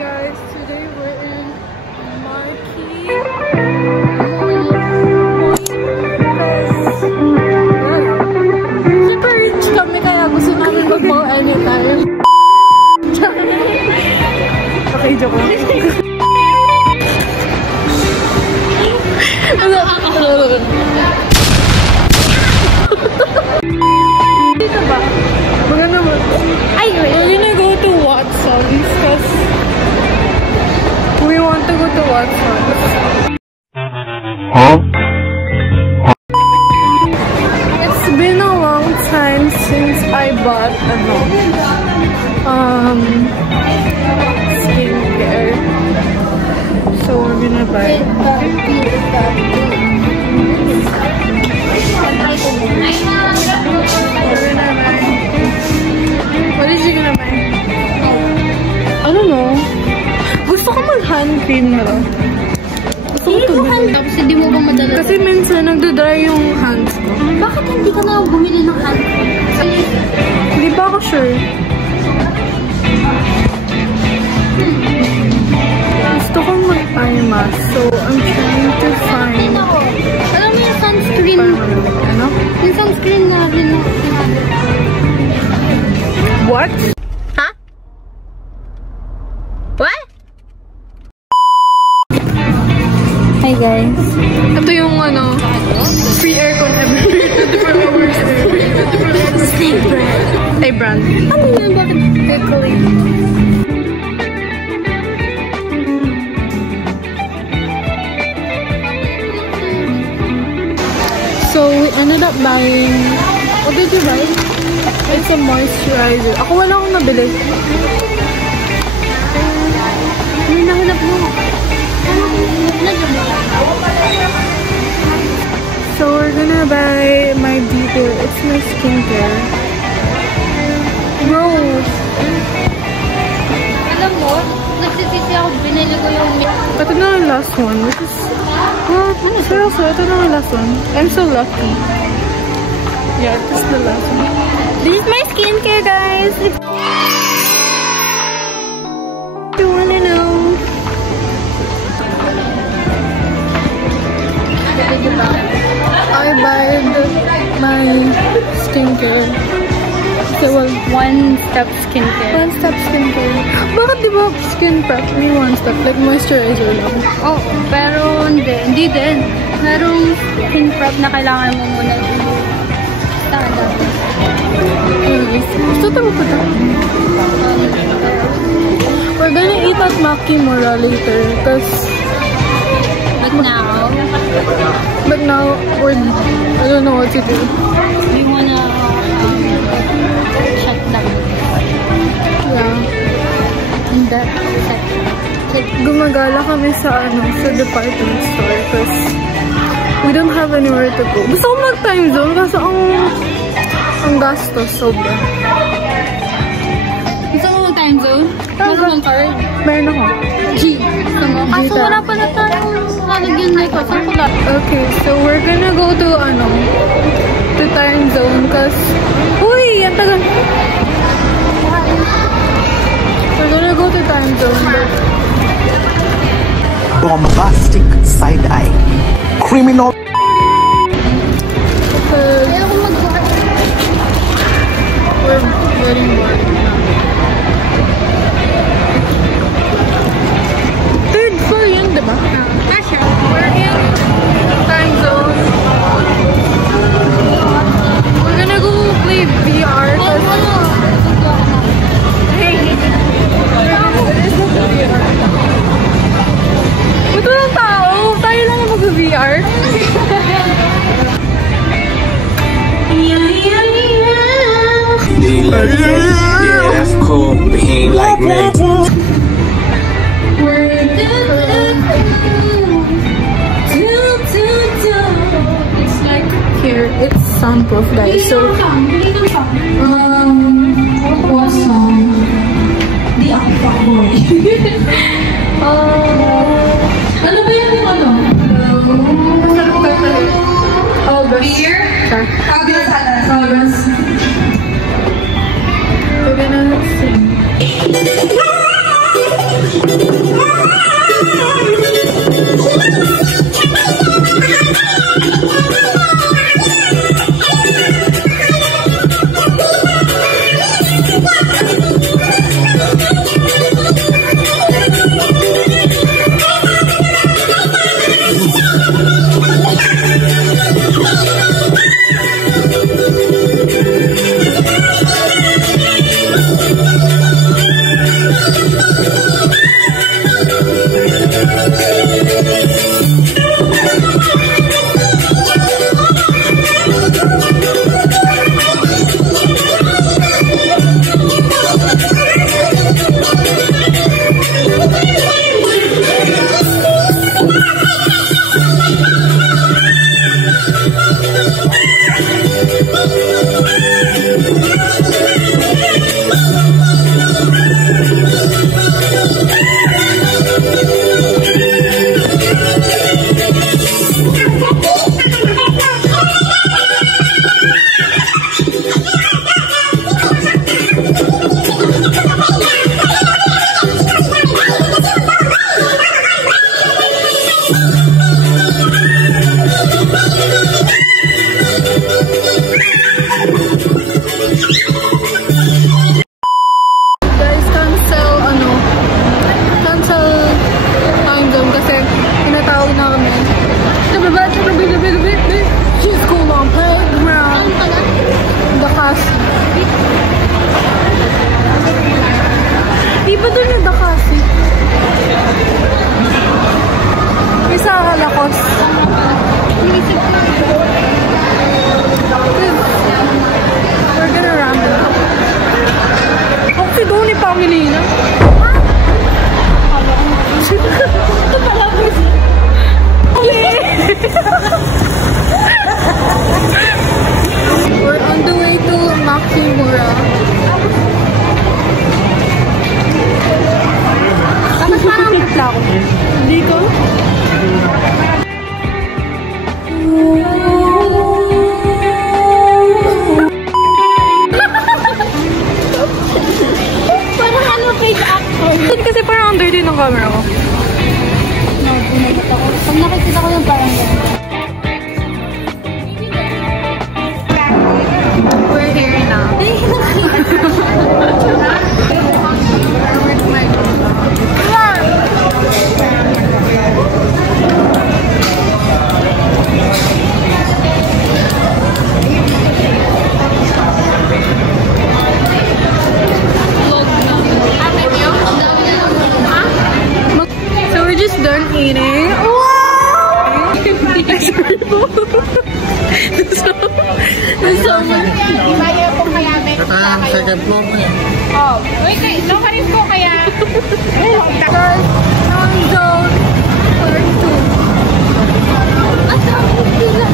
guys, today we're in Marquee. Super rich kami kaya gusto namin mag-mall anytime. Okay, joke lang. Dito ba? Maganda mo. Ay, we're gonna go to Watson's because we want to go to Watson's. Huh? It's been a long time since I bought skincare. So we're gonna buy. What is she gonna buy? I don't know. Gusto ko mag-hand cream na lang. Gusto ko ito bilhin. Tapos hindi mo ba madala? Kasi minsan nagdodry yung hands ko. Bakit hindi ka na bumili ng hand cream? Hindi pa ako sure. Gusto ko mag-eye mask. So, I'm trying to find... Alam mo yung sunscreen? Ano? Yung sunscreen na What? Huh? What? Hi guys. Ito yung free aircon every 24 hours. Snake brand. Ay, brand. Ano yun? Bakit pickly? So, we ended up buying... What did you buy? It's a moisturizer. Ako wala akong nabili. May nahanap mo. So, we're gonna buy my detail. It's my skincare. Bro! Alam mo, nagsisisi ako, binili ko yung... Ito na yung last one. Which is... What? Seriously, ito na yung last one. I'm so lucky. Yeah, this is the last one. This is my skincare, guys. You wanna know? I buy my skincare. Okay, well, One-step skincare. one-step skincare. Bakit di ba skin prep? May one-step, like moisturizer lang. Oh, pero hindi din. Merong skin prep na kailangan mo muna standard. Anyways, gusto tayo po ito. We're gonna eat at Makimura later, cause... But now, I don't know what to do. we wanna shut down. Yeah. In that section. Gumagala kami sa department store, cause we don't have anywhere to go. Gusto ko mag-time zone, kasi ang gastos, sobra. Gusto mo mag-time zone? Meron mong card? Meron ako. G. Kaso wala pala tayong lalagyan na ito. Saan ko lang? Okay, so we're gonna go to to time zone, cause uy, ang tagal. We're gonna go to time zone, but Bombastic side eye. Criminal. Kaya ako mag-work. we're getting bored now. Third floor yun, diba? Asha. We're in time zone. We're gonna go play VR. Hey! Ito ng tao! Tayo lang ang mag-VR. Yeah, that's cool, but he ain't like me. It's like here, it's soundproof, guys. So, What song? The Aqua Boy. Ano ba yung August. Beer? August. August. We're gonna sing. We're on the way to Makimura. Bakit parang putla ako? Hindi ko? Parang ano, fake actor. Kasi parang under din ng camera ko. Pag nakikita ko yung parang gano'n. We're here now. So we're just done eating. Second floor mo yan. Oh, wait, no ka rin po kaya. Zone part 2. At tapos sila.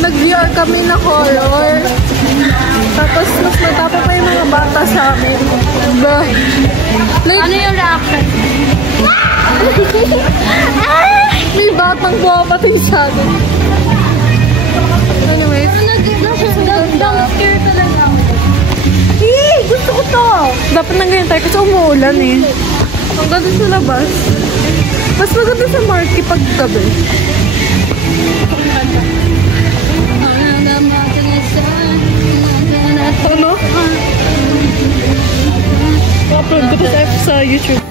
Nag-VR kami na horror. Tapos mas matapa pa yung mga bata sa amin. Diba? Like, Ano yung reaction? may batang bumapatay sa akin. Anyways, Dumb scare talaga. gusto ko to. Dapat nang ganyan tayo kasi umuulan eh. Ang ganda sa labas. Mas maganda sa market pag gabi. Ano? Upload ko to sa YouTube.